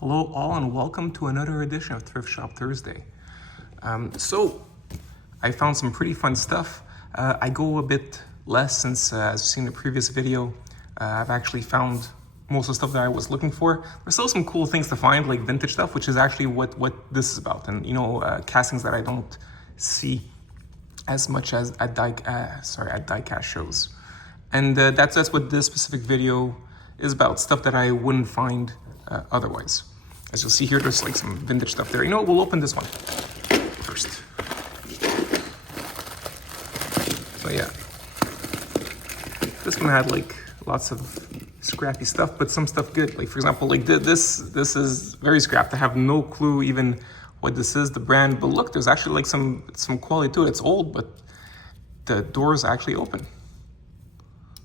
Hello all and welcome to another edition of Thrift Shop Thursday. So I found some pretty fun stuff. I go a bit less since, as you've seen in the previous video, I've actually found most of the stuff that I was looking for. There's still some cool things to find, like vintage stuff, which is actually what this is about. And castings that I don't see as much as at diecast shows. And that's what this specific video is about, stuff that I wouldn't find otherwise. As you'll see here, there's like some vintage stuff there. We'll open this one first. So yeah, this one had like lots of scrappy stuff, but some stuff good. Like for example, like this is very scrapped. I have no clue even what this is, the brand, but look, there's actually like some quality to it. It's old, but the doors actually open.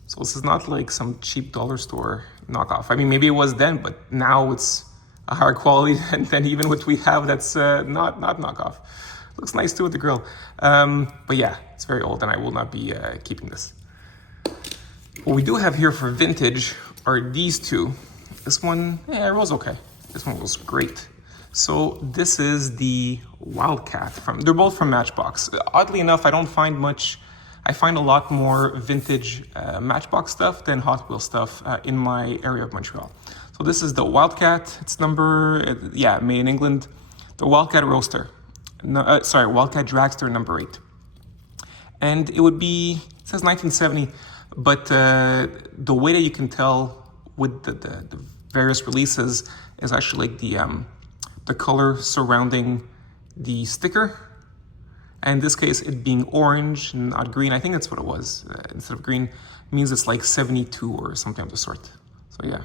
So this is not like some cheap dollar store knockoff. I mean, maybe it was then, but now it's a higher quality than even what we have that's not knockoff. Looks nice too with the grill. But yeah, it's very old and I will not be keeping this. What we do have here for vintage are these two. This one, it was okay. This one was great. So this is the Wildcat they're both from Matchbox. Oddly enough, I don't find much. I find a lot more vintage Matchbox stuff than Hot Wheels stuff in my area of Montreal. So this is the Wildcat. It's made in England. The Wildcat Roadster. Wildcat Dragster number 8. And it would be, it says 1970, but the way that you can tell with the various releases is actually like the color surrounding the sticker. And in this case, it being orange, not green, I think that's what it was, instead of green, means it's like 72 or something of the sort. So yeah,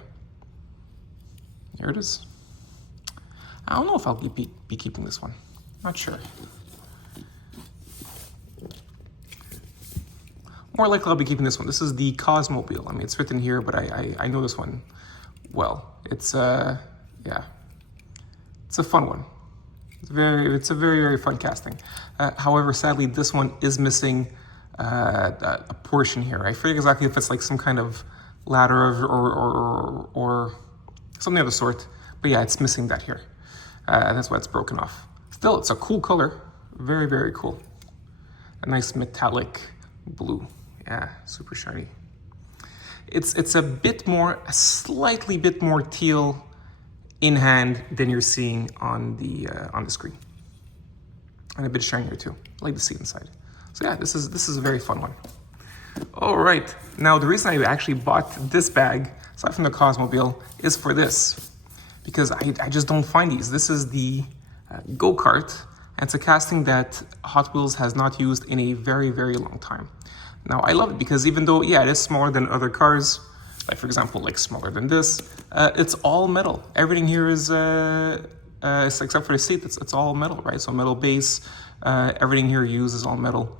here it is. I don't know if I'll be keeping this one, not sure. More likely I'll be keeping this one. This is the Cosmobile. I mean, it's written here, but I know this one well. It's a fun one. It's a very, very fun casting. However, sadly, this one is missing a portion here. I forget exactly if it's like some kind of ladder or something of the sort. But yeah, it's missing that here. That's why it's broken off. Still, it's a cool color. Very, very cool. A nice metallic blue. Yeah, super shiny. It's a slightly bit more teal in hand than you're seeing on the screen, and a bit shinier too. I like to see inside. So yeah, this is a very fun one. All right, now the reason I actually bought this bag, aside from the Cosmobile, is for this, because I just don't find these. This is the Go-Kart, and it's a casting that Hot Wheels has not used in a very, very long time. Now I love it because even though, yeah, it is smaller than other cars, like for example, like smaller than this, it's all metal. Everything here is, except for the seat, it's all metal, right? So metal base, everything here used is all metal.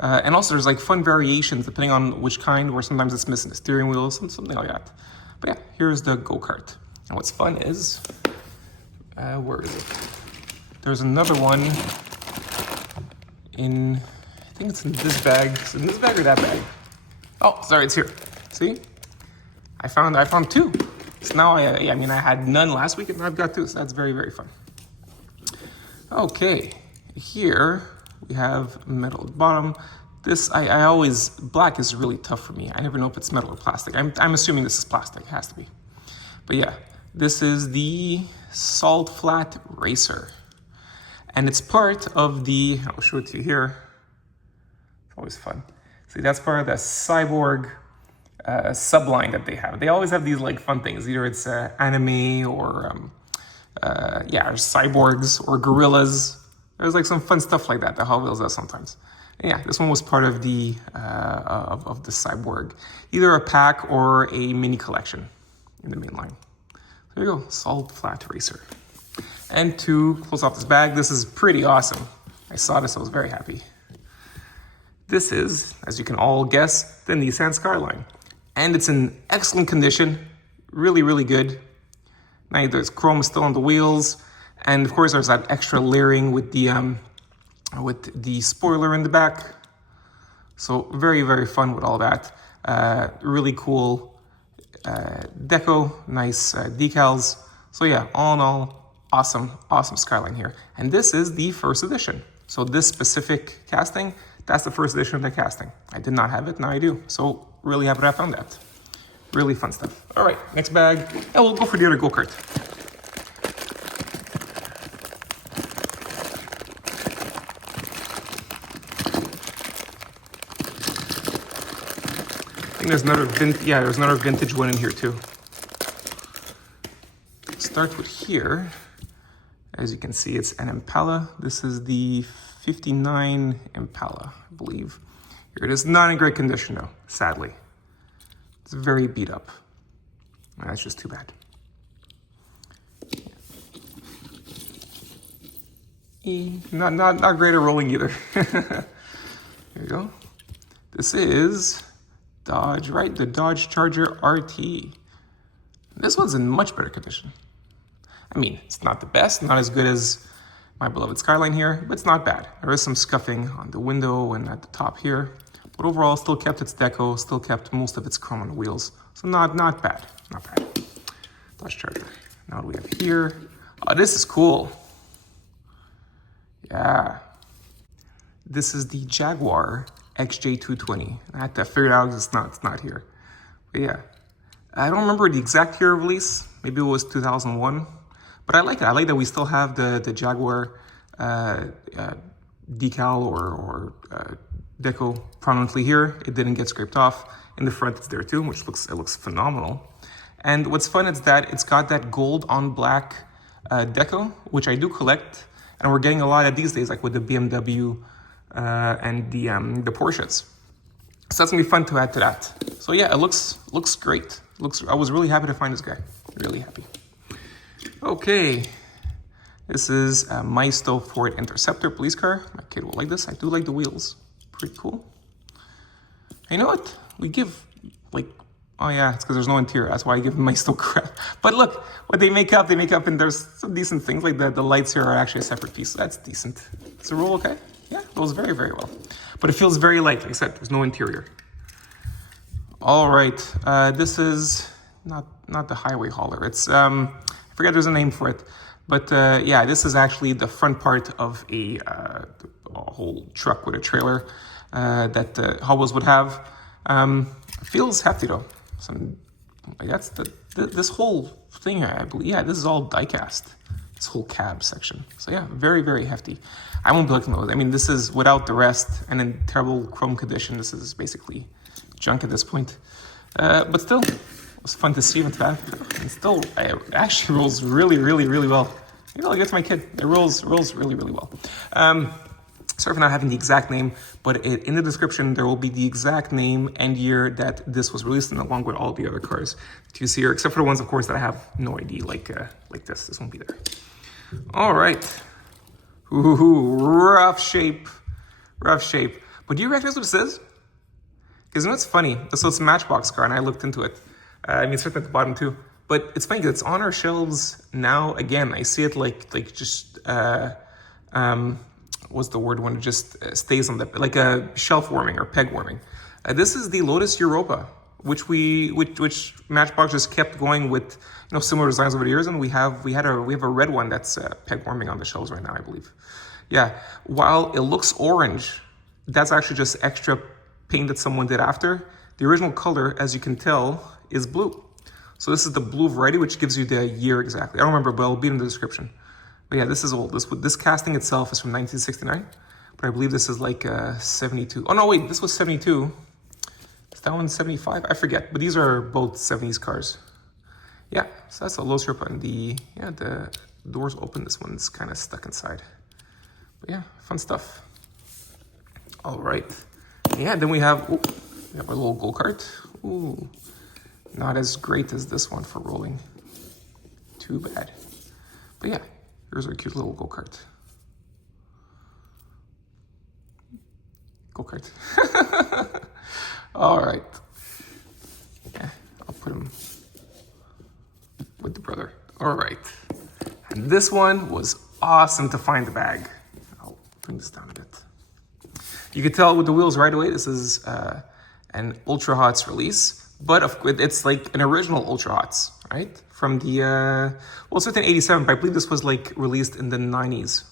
And also there's like fun variations depending on which kind, where sometimes it's missing the steering wheel, something like that. But yeah, here's the Go-Kart. And what's fun is, where is it? There's another one in, I think it's in this bag. Is it in this bag or that bag? Oh, sorry, it's here. See? I found two. So now I had none last week and I've got two, so that's very, very fun. Okay, here we have metal at the bottom. This, black is really tough for me. I never know if it's metal or plastic. I'm assuming this is plastic, it has to be. But yeah, this is the saltflat racer. And it's part of the, I'll show it to you here. It's always fun. See, that's part of the Cyborg subline that they have. They always have these like fun things. Either it's anime or or cyborgs or gorillas. There's like some fun stuff like that Hot Wheels does sometimes. And yeah, this one was part of the of the Cyborg, either a pack or a mini collection in the main line. There you go, Salt Flat Racer. And to close off this bag, this is pretty awesome. I saw this, I was very happy. This is, as you can all guess, the Nissan Skyline. And it's in excellent condition, really, really good. Now there's chrome still on the wheels, and of course there's that extra layering with the spoiler in the back. So very, very fun with all that. Really cool deco, nice decals. So yeah, all in all, awesome, awesome Skyline here. And this is the first edition. So this specific casting, that's the first edition of the casting. I did not have it, now I do. So really happy that I found that. Really fun stuff. All right, next bag. And we'll go for the other go-kart. I think there's another there's another vintage one in here too. Start with here. As you can see, it's an Impala. This is the 59 Impala, I believe. Here it is, not in great condition though, sadly. It's very beat up. That's just too bad. Not great at rolling either. Here you go. This is Dodge, right? The Dodge Charger RT. This one's in much better condition. I mean, it's not the best, not as good as my beloved Skyline here, but it's not bad. There is some scuffing on the window and at the top here. But overall, still kept its deco, still kept most of its chrome on the wheels. So not bad, not bad. Dodge Charger. Now what do we have here? Oh, this is cool. Yeah. This is the Jaguar XJ220. I had to figure it out because it's not here. But yeah. I don't remember the exact year of release. Maybe it was 2001. But I like it. I like that we still have the Jaguar decal or deco prominently here. It didn't get scraped off. In the front, it's there too, which looks phenomenal. And what's fun is that it's got that gold on black deco, which I do collect, and we're getting a lot of these days, like with the BMW and the Porsches. So that's gonna be fun to add to that. So yeah, it looks great. I was really happy to find this guy. Really happy. Okay, this is a Maisto Ford Interceptor police car. My kid will like this. I do like the wheels. Pretty cool. You know what? We give, like, oh yeah, it's because there's no interior. That's why I give Maisto crap. But look, what they make up, and there's some decent things. Like the lights here are actually a separate piece, so that's decent. Does it roll okay? Yeah, it rolls very, very well. But it feels very light, like I said, there's no interior. All right, this is not the highway hauler. It's, I forget there's a name for it. But yeah, this is actually the front part of a whole truck with a trailer that Hot Wheels would have. Feels hefty though. That's this whole thing, I believe. Yeah, this is all diecast. This whole cab section. So yeah, very, very hefty. I won't be looking at those. I mean, this is without the rest and in terrible chrome condition. This is basically junk at this point. But still, it was fun to see with that. And still, it actually rolls really, really, really well. Maybe I'll get to my kid. It rolls really, really well. Sorry for not having the exact name, but in the description, there will be the exact name and year that this was released in, along with all the other cars that you see here, except for the ones, of course, that I have no ID, like this. This won't be there. All right. Ooh, rough shape. But do you recognize what this is? Because you know what's funny? So it's a Matchbox car, and I looked into it. I mean, it's written at the bottom too. But it's funny because it's on our shelves now. Again, I see it like just what's the word when it just stays on the, like a shelf warming or peg warming. This is the Lotus Europa, which Matchbox just kept going with, you know, similar designs over the years, and we have a red one that's peg warming on the shelves right now, I believe. Yeah, while it looks orange, that's actually just extra paint that someone did after. The original color, as you can tell, is blue. So this is the blue variety, which gives you the year exactly. I don't remember, but it'll be in the description. But yeah, this is old. This casting itself is from 1969, but I believe this is like 72. Oh no, wait, this was 72. Is that one 75? I forget, but these are both 70s cars. Yeah, so that's a Lotus Europa, and the doors open. This one's kind of stuck inside. But yeah, fun stuff. All right. Yeah, then we have our little Go-Kart. Ooh, not as great as this one for rolling. Too bad. But yeah, here's our cute little Go-Kart. Go-Kart. All right. Yeah, I'll put him with the brother. All right. And this one was awesome to find the bag. I'll bring this down a bit. You can tell with the wheels right away, this is an Ultra Hots release. but it's like an original Ultra Hots, right? From the, well, it's within 87, but I believe this was like released in the 90s.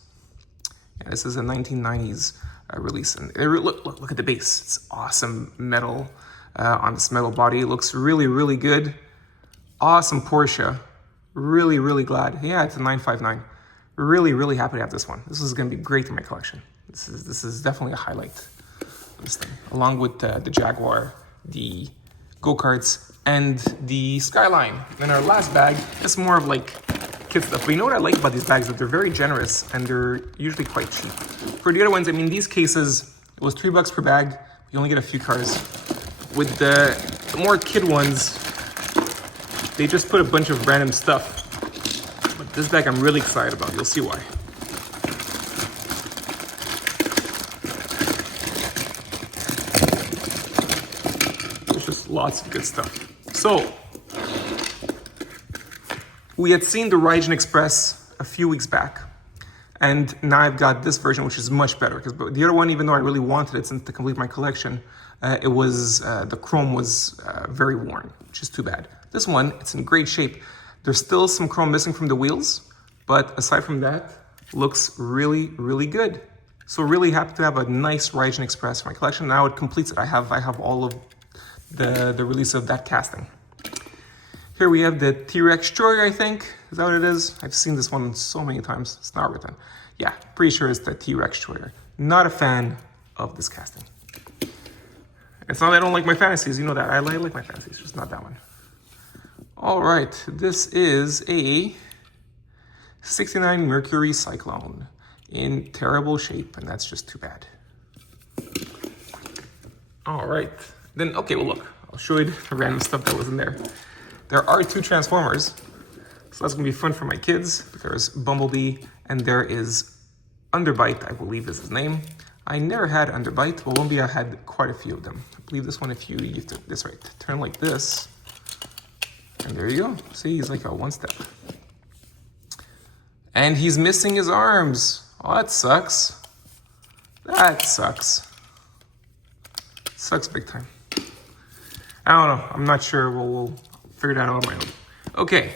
Yeah, this is a 1990s release. And look at the base. It's awesome metal on this metal body. It looks really, really good. Awesome Porsche. Really, really glad. Yeah, it's a 959. Really, really happy to have this one. This is going to be great in my collection. This is definitely a highlight of this thing, along with the Jaguar, the Go-Karts, and the Skyline. Then our last bag is more of like kid stuff. But you know what I like about these bags? That they're very generous and they're usually quite cheap. For the other ones, I mean, these cases, it was $3 per bag. You only get a few cars. With the more kid ones, they just put a bunch of random stuff. But this bag I'm really excited about. You'll see why. There's just lots of good stuff. So, we had seen the Raijin Express a few weeks back. And now I've got this version, which is much better. Because the other one, even though I really wanted it to complete my collection, the chrome was very worn, which is too bad. This one, it's in great shape. There's still some chrome missing from the wheels, but aside from that, looks really, really good. So really happy to have a nice Raijin Express in my collection. Now it completes it. I have all of the release of that casting. Here we have the T-Rex Destroyer, I think. Is that what it is? I've seen this one so many times. It's not written. Yeah, pretty sure it's the T-Rex Destroyer. Not a fan of this casting. It's not that I don't like my fantasies. You know that. I like my fantasies, just not that one. All right, this is a 69 Mercury Cyclone in terrible shape, and that's just too bad. All right, then, okay, well, look. I'll show you the random stuff that was in there. There are 2 Transformers, so that's gonna be fun for my kids. There's Bumblebee, and there is Underbite, I believe is his name. I never had Underbite, but Qombee I had quite a few of them. I believe this one, if you have to, this right, turn like this, and there you go. See, he's like a one-step. And he's missing his arms. Oh, that sucks. That sucks. Sucks big time. I don't know, I'm not sure, we'll figure it out on my own. Okay,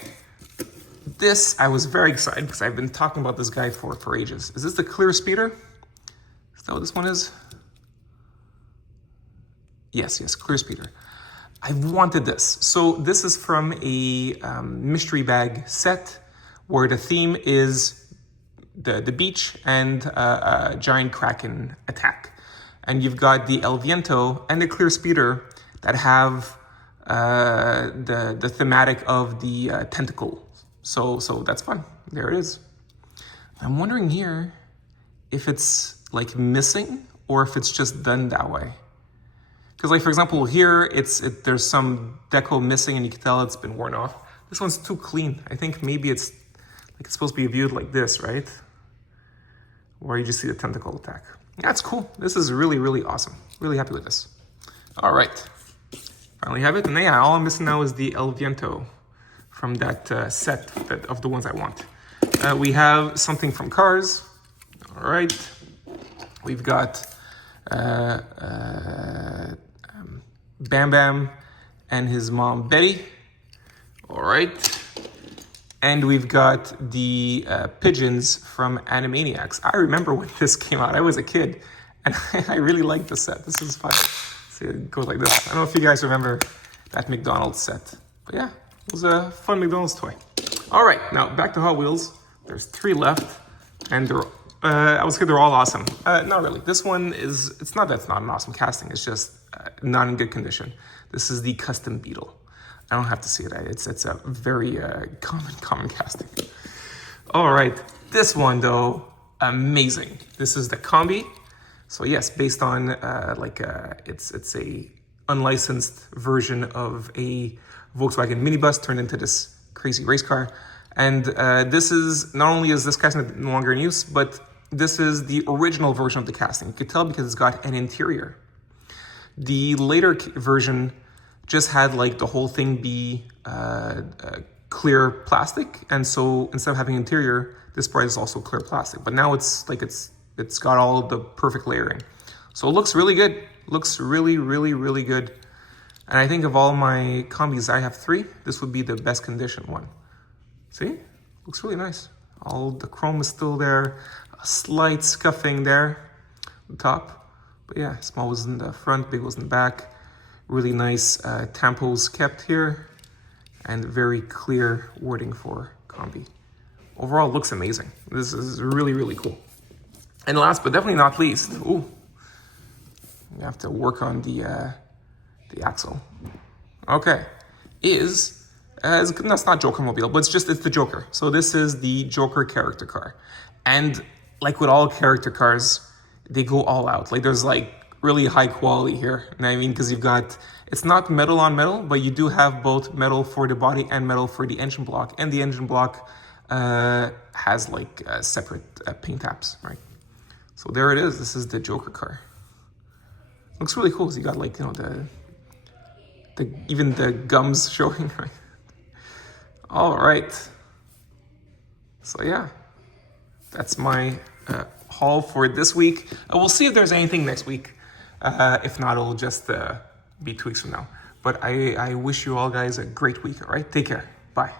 this, I was very excited because I've been talking about this guy for ages. Is this the Clear Speeder? Is that what this one is? Yes, Clear Speeder. I wanted this. So this is from a mystery bag set where the theme is the beach and a giant kraken attack. And you've got the El Viento and the Clear Speeder that have the thematic of the tentacle. So that's fun. There it is. I'm wondering here if it's like missing or if it's just done that way. Because like, for example, here there's some deco missing and you can tell it's been worn off. This one's too clean. I think maybe it's supposed to be viewed like this, right? Where you just see the tentacle attack. That's cool. This is really, really awesome. Really happy with this. All right. Finally have it. And yeah, all I'm missing now is the El Viento from that set of the ones I want. We have something from Cars. All right. We've got Bam Bam and his mom Betty. All right. And we've got the pigeons from Animaniacs. I remember when this came out. I was a kid, and I really liked the set. This is fun. See, it goes like this. I don't know if you guys remember that McDonald's set. But yeah, it was a fun McDonald's toy. All right, now back to Hot Wheels. There's 3 left, and I was kidding, they're all awesome. Not really. This one it's not that it's not an awesome casting. It's just not in good condition. This is the custom Beetle. I don't have to see it. It's a very common casting. All right, this one though, amazing. This is the Qombee. So yes, based on it's a unlicensed version of a Volkswagen minibus turned into this crazy race car. And this is, not only is this casting no longer in use, but this is the original version of the casting. You could tell because it's got an interior. The later version just had like the whole thing be clear plastic. And so instead of having interior, this part is also clear plastic. But now it's like it's got all of the perfect layering. So it looks really good. Looks really, really, really good. And I think of all my Combees, I have 3. This would be the best condition one. See? Looks really nice. All the chrome is still there. A slight scuffing there on the top. But yeah, small was in the front, big was in the back. Really nice tampos kept here. And very clear wording for Qombee. Overall, looks amazing. This is really, really cool. And last but definitely not least, ooh, we have to work on the axle. Okay, that's not Joker Mobile, but it's the Joker. So this is the Joker character car. And like with all character cars, they go all out. Like there's like really high quality here. And I mean, because you've got, it's not metal on metal, but you do have both metal for the body and metal for the engine block. And the engine block has like separate paint apps, right? So there it is. This is the Joker car. Looks really cool. So you got like, you know, even the gums showing, right? All right. So yeah, that's my haul for this week. We'll see if there's anything next week. If not, it'll just be 2 weeks from now. But I wish you all guys a great week, all right? Take care. Bye.